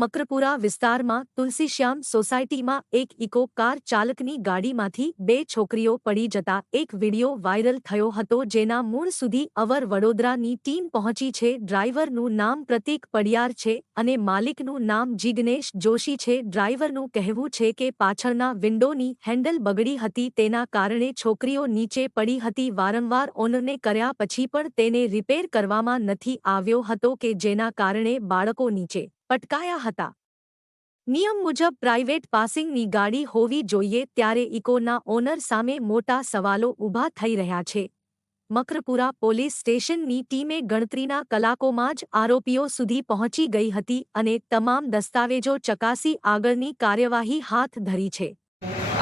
મકરપુરા વિસ્તારમાં તુલસીશ્યામ સોસાયટીમાં એક ઇકો કાર ચાલકની ગાડીમાંથી 2 છોકરીઓ પડી જતા એક વિડિયો વાયરલ થયો હતો, જેના મૂળ સુધી અવર વડોદરાની ટીમ પહોંચી છે. ડ્રાઈવરનું નામ પ્રતીક પડિયાર છે અને માલિકનું નામ જિગ્નેશ જોશી છે. ડ્રાઈવરનું કહેવું છે કે પાછળના વિન્ડોની હેન્ડલ બગડી હતી, તેના કારણે છોકરીઓ નીચે પડી હતી. વારંવાર ઓનરને કર્યા પછી પણ તેને રિપેર કરવામાં નથી આવ્યો હતો કે જેના કારણે બાળકો નીચે પટકાયા હતા. નિયમ મુજબ પ્રાઇવેટ પાસિંગની ગાડી હોવી જોઈએ, ત્યારે ઇકોના ઓનર સામે મોટા સવાલો ઊભા થઈ રહ્યા છે. મકરપુરા પોલીસ સ્ટેશનની ટીમે ગણતરીના કલાકોમાં જ આરોપીઓ સુધી પહોંચી ગઈ હતી અને તમામ દસ્તાવેજો ચકાસી આગળની કાર્યવાહી હાથ ધરી છે.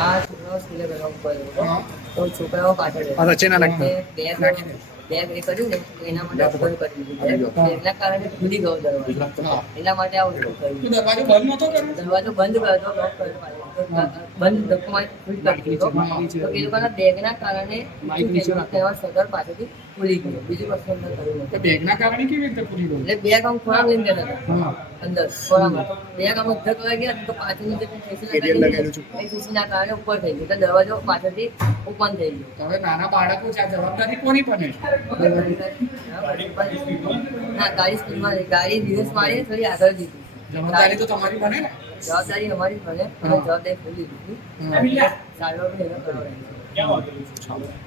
આ છોકરાઓ સ્કૂલે ગયા ઉપર તો છોકરાઓ પાછળ બેગ એ કર્યું ને એના માટે અપગોલ કરી દીધું. એના કારણે ખુલી ગયો દરવાજો. એના માટે આ વસ્તુ કર્યું. દરવાજો બંધ કર્યો હતો, લોક કર્યો, બંધ ધક્કોમાં ફૂલ કરી દીધો. તો એ લોકોના બેગના કારણે સદર પાછળથી ખુલી ગયો. બીજી વસ્તુ અંદર કર્યું નથી. બેગના કારણે કેવી રીતે ખુલી ગયું? એટલે બેગ આમ ખોરાક લઈને જતા હતા અંદર ખોરામાં. બેગ આમ અધ્ધર કરવા ગયા તો પાછળની જે સીસીના કારણે ઉપર થઈ ગયું. એટલે દરવાજો પાછળથી ઓપન થઈ ગયો. હવે નાના બાળકો છે, આ જવાબદારી કોની બને? ના, ગાડી સ્પીડમાં ગાડી દિવસ મારી થોડી આગળ દીધી. જવાબદારી તો તમારી બને ને? જવાબદારી અમારી બને, અને જવાબદારી ખોલી દીધી. સારો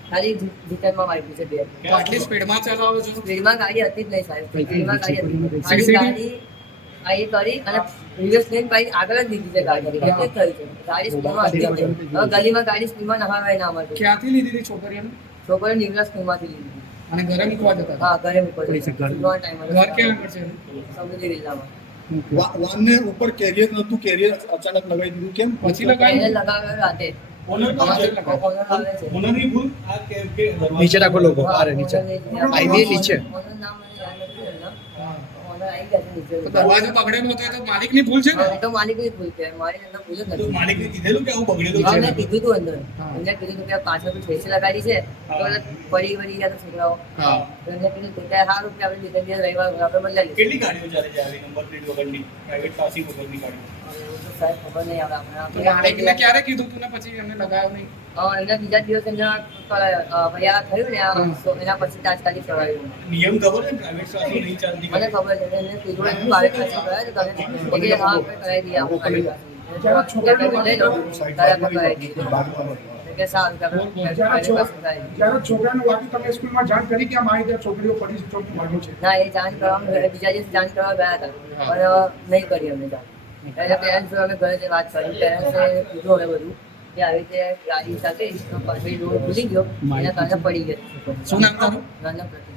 ખાલી રિટર્નમાં વાગ્યું છે બે. તો આટલી સ્પીડમાં ચલાવો છો? સ્પીડમાં ગાડી હતી જ નહીં સાહેબ. સ્પીડમાં ગાડી હતી. ગાડી આ એ કરી અને રિવર્સ લઈને બાઈક આગળ જ દીધી છે ગાડી. એટલે થઈ છે ગાડી સ્પીડમાં હતી જ નહીં. હવે ગલીમાં ગાડી સ્પીડમાં નહાવાય ના મળે. ક્યાંથી લીધી હતી છોકરીઓને? છોકરીઓ નિવલા સ્કૂલમાંથી લીધી. અને ઘરે મૂકવા જતા? હા, ઘરે મૂકવા જતા. ઘર ક્યાં આગળ છે? સમૃદ્ધિ વિલામાં. વાનને ઉપર કેરિયર નતું, કેરિયર અચાનક લગાવી દીધું. કેમ પછી લગાવી? લગાવ્યો રાતે. ઓનરની ભૂલ. નીચે રાખો લોકો. અરે નીચે આઈવી નીચે. દરવાજો પકડેલો હતો તો માલિકની ભૂલ છે ને? તો માલિકની ભૂલ છે. મારી અંદર ભૂલ જ નથી. માલિકને કીધેલું કે આવું બગડેલું હા, છે. મેં કીધું હતું અંદર. એમને કીધું હતું કે પાછળ ફેસી લગાડી છે તો પડી ગયા તો છોકરાઓ. એમને કીધું કે સારું કે આપણે બીજા દિવસ રવિવાર આપણે બદલાવી લઈશું. કેટલી ગાડીઓ ચાલે છે આવી નંબર પ્લેટ વગરની, પ્રાઇવેટ પાસિંગ વગરની ગાડીઓ? એવું તો સાહેબ ખબર નહીં આવે તો માલિકને ક્યારે કીધું તું ને પછી એમને લગાવ્યો નહીં? એમને બીજા દિવસે ફરિયાદ થયું ને એના પછી તાત્કાલિક કરાવ્યું. નિયમ ખબર છે પ્રાઇવેટ પાસિંગ નહીં ચાલતી? મને ખબર છે. એને કીધું એનું પ્રાઇવેટ પાસિંગ કરાવ્યું તો તમે હા આપણે કરાવી દઈએ આપણે પ્રાઇવેટ પાસિંગ. લઈ લો ત્યારે આપણે કરાવી દઈએ કે સારું કે આપણે પ્રાઇવેટ પાસિંગ કરાવી દઈએ. જ્યારે છોકરાનું વાગ્યું તમે સ્કૂલમાં જાણ કરી કે આ મારી ત્યાં છોકરીઓ પડી છે, ચોખ્ખું વાગ્યું છે? ના, એ જાણ કરવા બીજા દિવસે જાણ કરવા ગયા હતા પણ નહીં કરી અમને જાણ. એટલે પેરેન્ટ્સ અમે ઘરે વાત કરી. પેરેન્ટ્સે કીધું હવે બધું કે આવી રીતે ગાડી સાથે રોડ ભૂલી ગયો એના કારણે પડી ગયો. શું નામ તારું? નાના પ્રતિક.